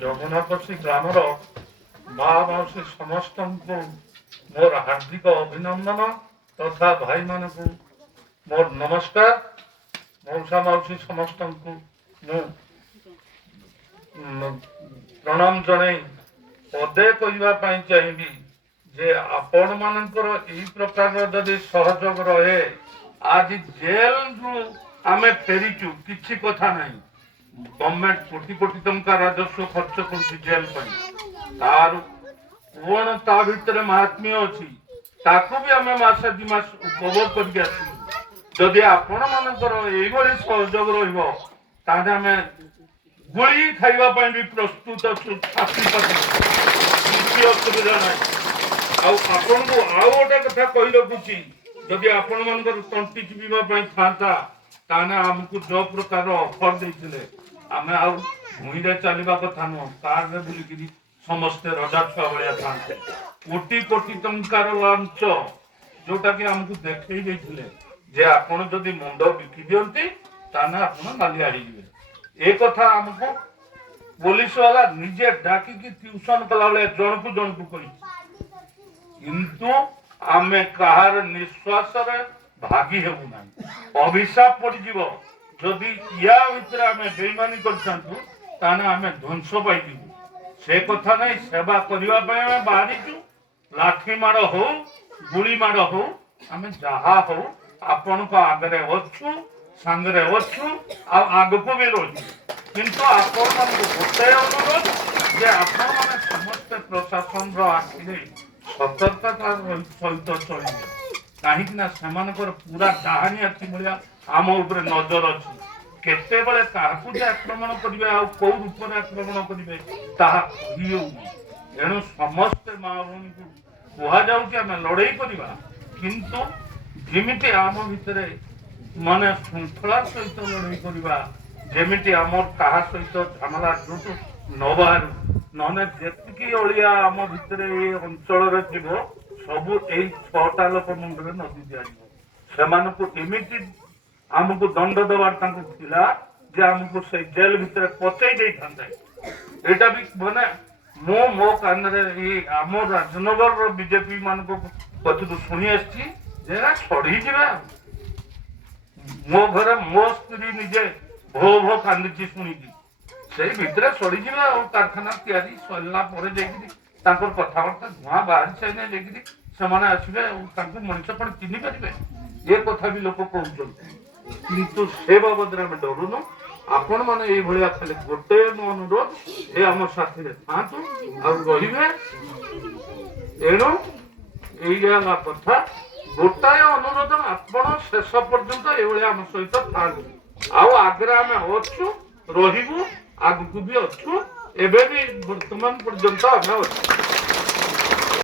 ଯମୁନାପସି ଗ୍ରାମର ମା ମାଉସୀ ସମସ୍ତଙ୍କୁ ମୋର ହାର୍ଦ୍ଦିକ ଅଭିନନ୍ଦନ ତଥା ଭାଇମାନଙ୍କୁ ମୋର ନମସ୍କାର। ମଉସା ମାଉସୀ ସମସ୍ତଙ୍କୁ ମୁଁ ପ୍ରଣାମ ଜଣାଇ ପଦେ କହିବା ପାଇଁ ଚାହିଁବି ଯେ ଆପଣ ମାନଙ୍କର ଏହି ପ୍ରକାର ଯଦି ସହଯୋଗ ରହେ, ଆଜି ଜେଲରୁ ଆମେ ଫେରିଛୁ କିଛି କଥା ନାହିଁ। ଗଭର୍ଣ୍ଣମେଣ୍ଟ କୋଟି କୋଟି ଟଙ୍କା ରାଜସ୍ୱ ଖର୍ଚ୍ଚ କରୁଛି ଜେଲ ପାଇଁ, ତାର କଣ ତା ଭିତରେ ମହାତ୍ମ୍ୟ ଅଛି ତାକୁ ବି ଆମେ ମାସେ 2 ମାସ ଉପଭୋଗ କରିକି ଆସିବୁ। ଯଦି ଆପଣ ମାନଙ୍କର ଏଇଭଳି ସହଯୋଗ ରହିବ ତାହେଲେ ଆମେ ଗୁଳି ଖାଇବା ପାଇଁ ବି ପ୍ରସ୍ତୁତ ଅଛୁ, ଛାତି ପାଖରେ କିଛି ଅସୁବିଧା ନାହିଁ। ଆଉ ଆପଣଙ୍କୁ ଆଉ ଗୋଟେ କଥା କହି ରଖୁଛି, ଯଦି ଆପଣ ମାନଙ୍କର ତଣ୍ଟି ଚିପିବା ପାଇଁ ଥାନ୍ତା ତାହେଲେ ଆମକୁ ଯୋଉ ପ୍ରକାର ଅଫର ଦେଇଥିଲେ ଆମେ ଆଉ ଭୂଇଁରେ ଚାଲିବା କଥା ନୁହଁ, କାରରେ ବୁଲିକିରି ସମସ୍ତେ ରଜା ଛୁଆ ଭଳିଆ ଥାନ୍ତେ। କୋଟି କୋଟି ଟଙ୍କାର ଲାଞ୍ଚ ଯୋଉଟା କି ଆମକୁ ଦେଖେଇ ଦେଇଥିଲେ ଯେ ଆପଣ ଯଦି ମୁଣ୍ଡ ବିକି ଦିଅନ୍ତି ତାହେଲେ ଆପଣ ନାଲିଆ ହେଇଯିବେ। ଏ କଥା ଆମକୁ ପୋଲିସ ବାଲା ନିଜେ ଡାକିକି ଟ୍ୟୁସନ କଲା ବେଳେ ଜଣକୁ ଜଣକୁ କହିଛି, କିନ୍ତୁ ଆମେ କାହାର ନିଶ୍ୱାସରେ ଭାଗି ହେବୁ ନାହିଁ। ଅଭିଶାପ ପଡିଯିବ ଯଦି ୟା ଭିତରେ ଆମେ ବେଇମାନି କରିଥାନ୍ତୁ ତାହେଲେ ଆମେ ଧ୍ୱଂସ ପାଇଯିବୁ। ସେ କଥା ନାହିଁ, ସେବା କରିବା ପାଇଁ ଆମେ ବାହାରିଛୁ। ଲାଠି ମାଡ଼ ହଉ ଗୁଳି ମାଡ଼ ହଉ ଆମେ ଯାହା ହଉ ଆପଣଙ୍କ ଆଗରେ ଅଛୁ, ସାଙ୍ଗରେ ଅଛୁ, ଆଉ ଆଗକୁ ବି ରହିଛୁ। କିନ୍ତୁ ଆପଣମାନଙ୍କୁ ଗୋଟେ ଅନୁରୋଧ ଯେ ଆପଣମାନେ ସମସ୍ତେ ପ୍ରଶାସନର ଆଖିରେ ସତର୍କତାର ସହିତ ଚଳିବେ, କାହିଁକି ନା ସେମାନଙ୍କର ପୁରା ଡାହାଣୀ ଆଖି ଭଳିଆ ଆମ ଉପରେ ନଜର ଅଛି। କେତେବେଳେ କାହାକୁ ଯେ ଆକ୍ରମଣ କରିବେ ଆଉ କୋଉ ରୂପରେ ଆକ୍ରମଣ କରିବେ ତାହା କହିହେଉନି। ଏଣୁ ସମସ୍ତେ ମା ଭଉଣୀଙ୍କୁ କୁହାଯାଉଛି ଆମେ ଲଢେଇ କରିବା, କିନ୍ତୁ ଯେମିତି ଆମ ଭିତରେ ମାନେ ଶୃଙ୍ଖଳା ସହିତ ଲଢେଇ କରିବା, ଯେମିତି ଆମର କାହା ସହିତ ଝାମେଲା ଜୁଟୁ ନ ବାହାରୁ, ନହେଲେ ଯେତିକି ଅଳିଆ ଆମ ଭିତରେ ଏ ଅଞ୍ଚଳରେ ଥିବ ସବୁ ଏଇ 6ଟା ଲୋକ ମୁଣ୍ଡରେ ନଦୀ ଦିଆଯିବ। ସେମାନଙ୍କୁ ଏମିତି ଆମକୁ ଦଣ୍ଡ ଦେବାର ତାଙ୍କୁ ଥିଲା ଯେ ଆମକୁ ସେଇ ଜେଲ ଭିତରେ ପଚେଇ ଦେଇଥାନ୍ତେ। ଏଇଟା ବି ମାନେ ମୁଁ ମୋ କାନରେ ଏଇ ଆମ ରାଜନଗରର ବିଜେପି ମାନଙ୍କ କତିରୁ ଶୁଣି ଆସିଛି ଯେ ସଢିଯିବେ। ମୋ ଘରେ ମୋ ସ୍ତ୍ରୀ ନିଜେ ଭୋ ଭୋ କାନ୍ଦିଛି ଶୁଣିକି, ସେଇ ଭିତରେ ସଢିଯିବେ ଆଉ କାରଖାନା ତିଆରି ସରିଲା ପରେ ଯାଇକିରି ତାଙ୍କର କଥାବାର୍ତ୍ତା ଧୂଆଁ ବାହାରି ସାରିଲେ ଯାଇକିରି ସେମାନେ ଆସିବେ ଆଉ ତାଙ୍କୁ ମଣିଷ କଣ ଚିହ୍ନି ପାରିବେ, ଏ କଥା ବି ଲୋକ କହୁଛନ୍ତି। କିନ୍ତୁ ସେ ବାବଦରେ ଆମେ ଡରୁନୁ। ଆପଣ ମାନେ ଏଇଭଳିଆ ଖାଲି ଗୋଟେ ଅନୁରୋଧ ଯେ ଆମ ସାଥିରେ ଥାଆନ୍ତୁ ଆଉ ରହିବେ। ଏଣୁ ଏଇଆ ହେଲା କଥା, ଗୋଟାଏ ଅନୁରୋଧ ଆପଣ ଶେଷ ପର୍ଯ୍ୟନ୍ତ ଏଇଭଳିଆ ଆମ ସହିତ ଥାଆନ୍ତୁ। ଆଉ ଆଗରେ ଆମେ ଅଛୁ, ରହିବୁ, ଆଗକୁ ବି ଅଛୁ, ଏବେ ବି ବର୍ତ୍ତମାନ ପର୍ଯ୍ୟନ୍ତ ଆମେ ଅଛୁ।